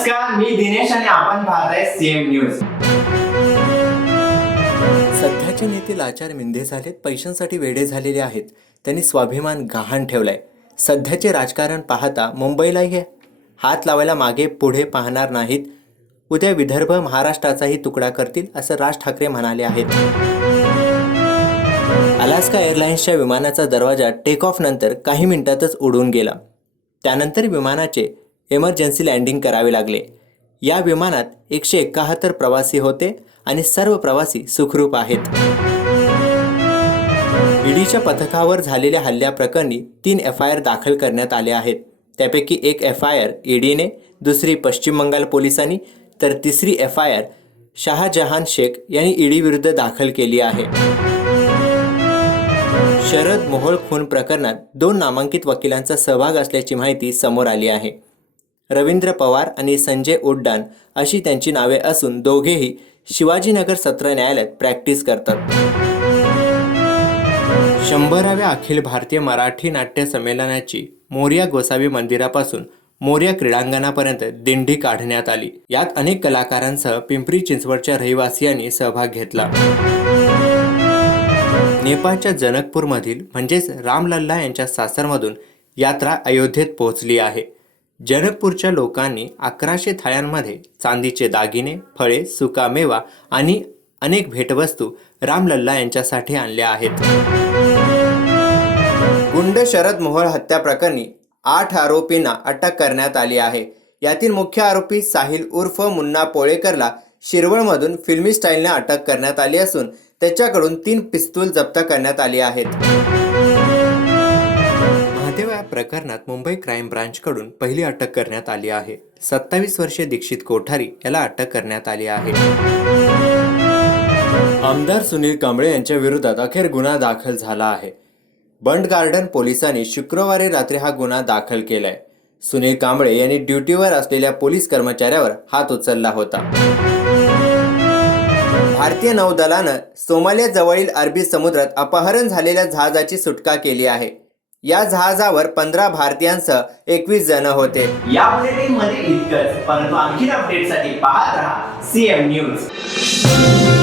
नमस्कार, मी दिनेश आणि आपण पाहताय सीएम न्यूज. सध्याचे नेते लाचार मिंधे झालेत, पैशांसाठी वेडे झालेले आहेत. त्यांनी स्वाभिमान गहाण ठेवलाय. सध्याचे राजकारण पाहता मुंबईलाही हात लावायला मागे पुढे पाहणार नाहीत. उद्या विदर्भ महाराष्ट्राचाही तुकडा करतील असं राज ठाकरे म्हणाले आहेत. अलास्का एअरलाइन्सच्या विमानाचा दरवाजा टेक ऑफ नंतर काही मिनिटातच उडून गेला. त्यानंतर विमानाचे इमर्जन्सी लँडिंग करावे लागले. या विमानात 171 प्रवासी होते आणि सर्व प्रवासी सुखरूप आहेत. ईडीच्या पथकावर झालेल्या हल्ल्याप्रकरणी 3 FIR दाखल करण्यात आले आहेत. त्यापैकी एक FIR ईडीने, दुसरी पश्चिम बंगाल पोलिसांनी तर तिसरी FIR शहाजहान शेख यांनी ईडी विरुद्ध दाखल केली आहे. शरद मोहोळ खून प्रकरणात 2 नामांकित वकिलांचा सहभाग असल्याची माहिती समोर आली आहे. रवींद्र पवार आणि संजय उड्डाण अशी त्यांची नावे असून दोघेही शिवाजीनगर सत्र न्यायालयात प्रॅक्टिस करतात. 100व्या अखिल भारतीय मराठी नाट्य संमेलनाची मोरया गोसावी मंदिरापासून मोरया क्रीडांगणापर्यंत दिंडी काढण्यात आली. यात अनेक कलाकारांसह पिंपरी चिंचवडच्या रहिवासियांनी सहभाग घेतला. नेपाळच्या जनकपूरमधील म्हणजेच रामलल्ला यांच्या सासरमधून यात्रा अयोध्येत पोहोचली आहे. जनकपूरच्या लोकांनी 1100 थाळ्यांमध्ये चांदीचे दागिने, फळे, सुकामेवा आणि अनेक भेटवस्तू रामलल्ला यांच्यासाठी आणल्या आहेत. गुंड शरद मोहोळ हत्या प्रकरणी 8 आरोपींना अटक करण्यात आली आहे. यातील मुख्य आरोपी साहिल उर्फ मुन्ना पोळेकरला शिरवळमधून फिल्मी स्टाईलने अटक करण्यात आली असून त्याच्याकडून 3 पिस्तूल जप्त करण्यात आली आहेत. महादेव या प्रकरणात मुंबई क्राईम ब्रांचकडून पहिली अटक करण्यात आली आहे. 27 वर्षीय दीक्षित कोठारी याला अटक करण्यात आली आहे. आमदार सुनील कांबळे यांच्या विरोधात अखेर गुन्हा दाखल झाला आहे. बंड गार्डन पोलिसांनी शुक्रवारी रात्री हा गुन्हा दाखल केलाय. सुनील कांबळे यांनी ड्युटीवर असलेल्या पोलीस कर्मचाऱ्यावर हात उचलला होता. भारतीय नौदलानं सोमालिया जवळील अरबी समुद्रात अपहरण झालेल्या जहाजाची सुटका केली आहे. या जहाजावर 15 भारतीयांसह 21 जण होते. या बुलेटिन मध्ये इतकंच, परंतु आणखी अपडेटसाठी पाहत राहा सीएम न्यूज.